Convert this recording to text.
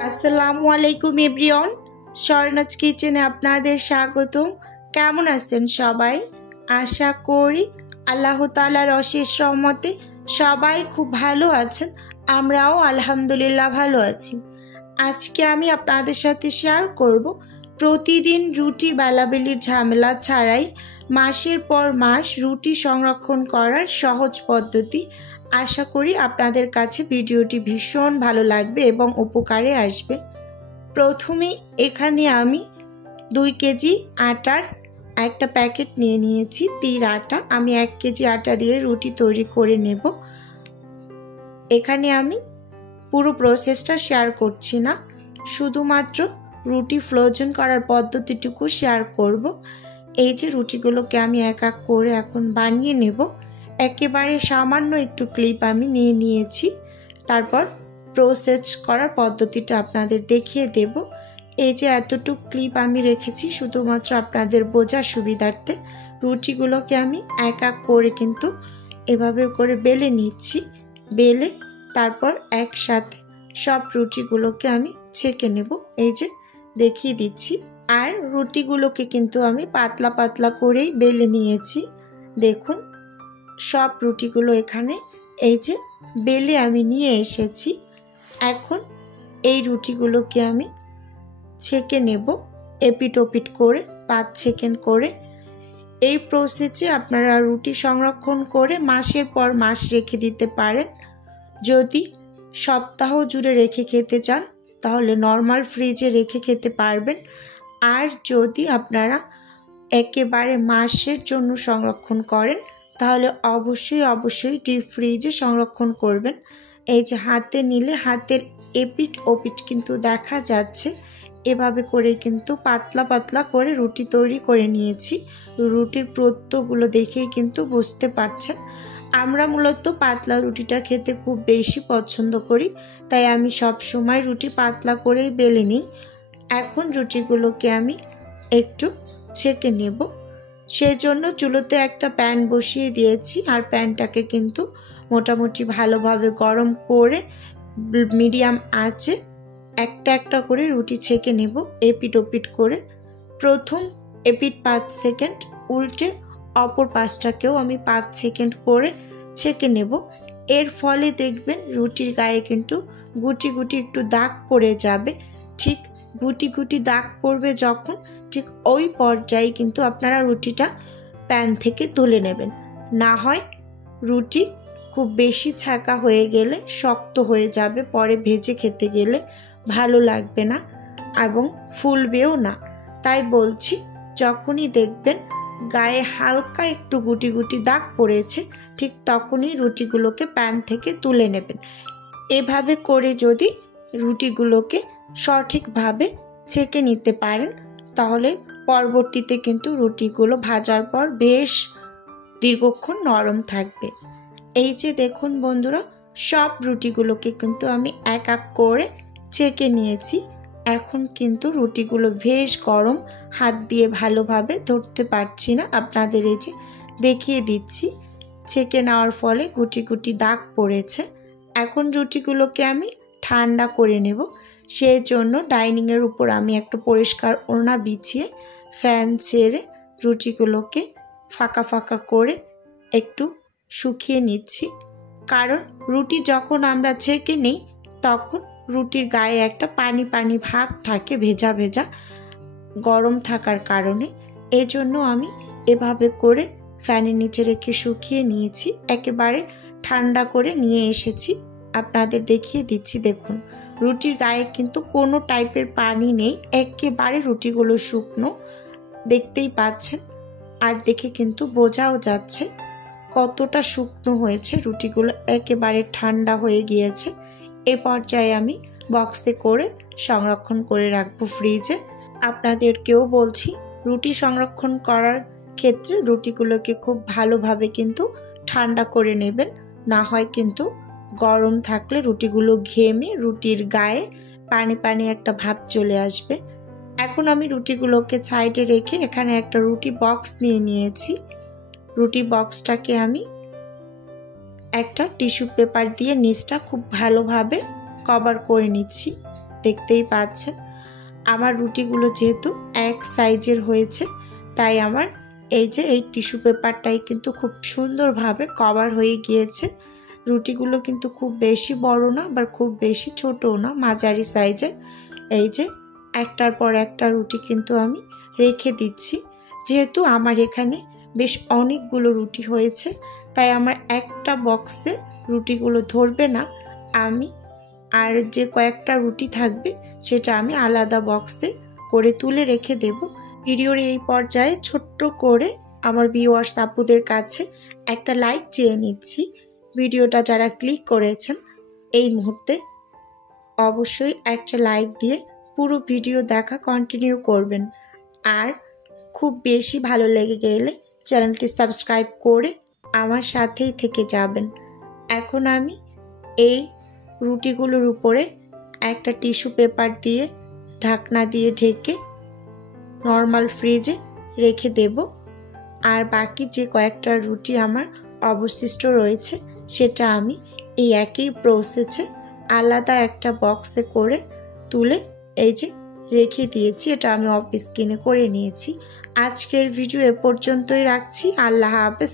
আসসালামু আলাইকুম এভরিওয়ান, স্বর্ণাজ কিচেনে আপনাদের স্বাগতম। কেমন আছেন সবাই? আশা করি আল্লাহ তাআলার অশেষ রহমতে সবাই খুব ভালো আছেন। আমরাও আলহামদুলিল্লাহ ভালো আছি। আজকে আমি আপনাদের সাথে শেয়ার করব প্রতিদিন রুটি বেলাবেলির ঝামেলা ছাড়াই মাসের পর মাস রুটি সংরক্ষণ করার সহজ পদ্ধতি। আশা করি আপনাদের কাছে ভিডিওটি ভীষণ ভালো লাগবে এবং উপকারে আসবে। প্রথমে এখানে আমি 2 কেজি আটার একটা প্যাকেট নিয়ে নিয়েছি, তীর আটা। আমি 1 কেজি আটা দিয়ে রুটি তৈরি করে নেব। এখানে আমি পুরো প্রসেসটা শেয়ার করছি না, শুধুমাত্র রুটি ফ্রোজেন করার পদ্ধতিটুকু শেয়ার করব। এই যে রুটিগুলোকে আমি এক এক করে এখন বানিয়ে নেব। একেবারে সামান্য একটু ক্লিপ আমি নিয়ে নিয়েছি, তারপর প্রসেস করার পদ্ধতিটা আপনাদের দেখিয়ে দেব। এই যে এতটুকু ক্লিপ আমি রেখেছি শুধুমাত্র আপনাদের বোঝার সুবিধার্থে। রুটিগুলোকে আমি এক এক করে কিন্তু এভাবে করে বেলে নিচ্ছি। বেলে তারপর একসাথে সব রুটিগুলোকে আমি ছেঁকে নেব। এই যে দেখিয়ে দিচ্ছি। আর রুটিগুলোকে কিন্তু আমি পাতলা পাতলা করেই বেলে নিয়েছি। দেখুন সব রুটিগুলো এখানে এই যে বেলে আমি নিয়ে এসেছি। এখন এই রুটিগুলোকে আমি ছেঁকে নেব এপিট ওপিট করে 5 সেকেন্ড করে। এই প্রসেসে আপনারা রুটি সংরক্ষণ করে মাসের পর মাস রেখে দিতে পারেন। যদি সপ্তাহ জুড়ে রেখে খেতে চান তাহলে নর্মাল ফ্রিজে রেখে খেতে পারবেন। আর যদি আপনারা একেবারে মাসের জন্য সংরক্ষণ করেন তাহলে অবশ্যই ডিপ ফ্রিজে সংরক্ষণ করবেন। এই যে হাতে নিলে হাতের এপিট ওপিট কিন্তু দেখা যাচ্ছে। এভাবে করে কিন্তু পাতলা পাতলা করে রুটি তৈরি করে নিয়েছি। রুটির প্রত্যগুলো দেখেই কিন্তু বুঝতে পারছেন। আমরা মূলত পাতলা রুটিটা খেতে খুব বেশি পছন্দ করি, তাই আমি সব সময় রুটি পাতলা করেই বেলে নিই। এখন রুটিগুলোকে আমি একটু ছেঁকে নেব। সেজন্য চুলোতে একটা প্যান বসিয়ে দিয়েছি, আর প্যানটাকে কিন্তু মোটামুটি ভালোভাবে গরম করে মিডিয়াম আঁচে একটা একটা করে রুটি ছেঁকে নেব এপিট ওপিট করে। প্রথম এপিট 5 সেকেন্ড উল্টে অপর পাশটাকেও আমি 5 সেকেন্ড করে ছেঁকে নেব। এর ফলে দেখবেন রুটির গায়ে কিন্তু গুটি গুটি একটু দাগ পড়ে যাবে। ঠিক গুটি গুটি দাগ পড়বে যখন, ঠিক ওই পর্যায়ে কিন্তু আপনারা রুটিটা প্যান থেকে তুলে নেবেন। না হয় রুটি খুব বেশি ছাঁকা হয়ে গেলে শক্ত হয়ে যাবে, পরে ভেজে খেতে গেলে ভালো লাগবে না এবং ফুলবেও না। তাই বলছি, যখনই দেখবেন গায়ে হালকা একটু গুটি গুটি দাগ পড়েছে ঠিক তখনই রুটিগুলোকে প্যান থেকে তুলে নেবেন। এভাবে করে যদি রুটিগুলোকে সঠিকভাবে ছেঁকে নিতে পারেন তাহলে পরবর্তীতে কিন্তু রুটিগুলো ভাজার পর বেশ দীর্ঘক্ষণ নরম থাকবে। এই যে দেখুন বন্ধুরা, সব রুটিগুলোকে কিন্তু আমি এক এক করে ছেঁকে নিয়েছি। এখন কিন্তু রুটিগুলো বেশ গরম, হাত দিয়ে ভালোভাবে ধরতে পারছি না। আপনাদের এই যে দেখিয়ে দিচ্ছি, ছেঁকে নেওয়ার ফলে গুটি গুটি দাগ পড়েছে। এখন রুটিগুলোকে আমি ঠান্ডা করে নেব। সেই জন্য ডাইনিংয়ের উপর আমি একটা পরিষ্কার ওড়না বিছিয়ে ফ্যান ছেড়ে রুটিগুলোকে ফাঁকা ফাঁকা করে একটু শুকিয়ে নিচ্ছি। কারণ রুটি যখন আমরা ছেঁকে নিই তখন রুটির গায়ে একটা পানি পানি ভাব থাকে, ভেজা ভেজা, গরম থাকার কারণে। এজন্য আমি এভাবে করে ফ্যানের নিচে রেখে শুকিয়ে নিয়েছি। একেবারে ঠান্ডা করে নিয়ে এসেছি, আপনাদের দেখিয়ে দিচ্ছি। দেখুন রুটির গায়ে কিন্তু কোনো টাইপের পানি নেই, একেবারে রুটিগুলো শুকনো, দেখতেই পাচ্ছেন। আর দেখে কিন্তু বোঝাও যাচ্ছে কতটা শুকনো হয়েছে। রুটিগুলো একেবারে ঠান্ডা হয়ে গিয়েছে। এ পর্যায়ে আমি বক্সে করে সংরক্ষণ করে রাখবো ফ্রিজে। আপনাদেরকেও বলছি, রুটি সংরক্ষণ করার ক্ষেত্রে রুটিগুলোকে খুব ভালোভাবে কিন্তু ঠান্ডা করে নেবেন। না হয় কিন্তু গরম থাকলে রুটিগুলো ঘেমে রুটির গায়ে পানি পানি একটা ভাব চলে আসবে। এখন আমি রুটিগুলোকে সাইডে রেখে এখানে একটা রুটি বক্স নিয়ে নিয়েছি। রুটি বক্সটাকে আমি একটা টিস্যু পেপার দিয়ে নিচটা খুব ভালোভাবে কভার করে নিচ্ছি। দেখতেই পাচ্ছেন আমার রুটিগুলো যেহেতু এক সাইজের হয়েছে, তাই আমার এই যে এই টিস্যু পেপারটাই কিন্তু খুব সুন্দরভাবে কভার হয়ে গিয়েছে। রুটিগুলো কিন্তু খুব বেশি বড় না, আবার খুব বেশি ছোটও না, মাঝারি সাইজের। এই যে একটার পর একটা রুটি কিন্তু আমি রেখে দিচ্ছি। যেহেতু আমার এখানে বেশ অনেকগুলো রুটি হয়েছে, তাই আমার একটা বক্সে রুটিগুলো ধরবে না। আমি আর যে কয়েকটা রুটি থাকবে সেটা আমি আলাদা বক্সে করে তুলে রেখে দেব। ভিডিওর এই পর্যায়ে ছোট্ট করে আমার ভিউয়ার্স আপুদের কাছে একটা লাইক চেয়ে নিচ্ছি। ভিডিওটা যারা ক্লিক করেছেন এই মুহূর্তে অবশ্যই একটা লাইক দিয়ে পুরো ভিডিও দেখা কন্টিনিউ করবেন। আর খুব বেশি ভালো লেগে গেলে চ্যানেলটি সাবস্ক্রাইব করে আমার সাথেই থেকে যাবেন। এখন আমি এই রুটিগুলোর উপরে একটা টিস্যু পেপার দিয়ে ঢাকনা দিয়ে ঢেকে নর্মাল ফ্রিজে রেখে দেব। আর বাকি যে কয়েকটা রুটি আমার অবশিষ্ট রয়েছে সেটা আমি এই একই প্রসেসে আলাদা একটা বক্সে করে তুলে এই যে রেখে দিয়েছি। এটা আমি অফ স্ক্রিনে করে নিয়েছি। আজকের ভিডিও এ পর্যন্তই রাখছি। আল্লাহ হাফেজ।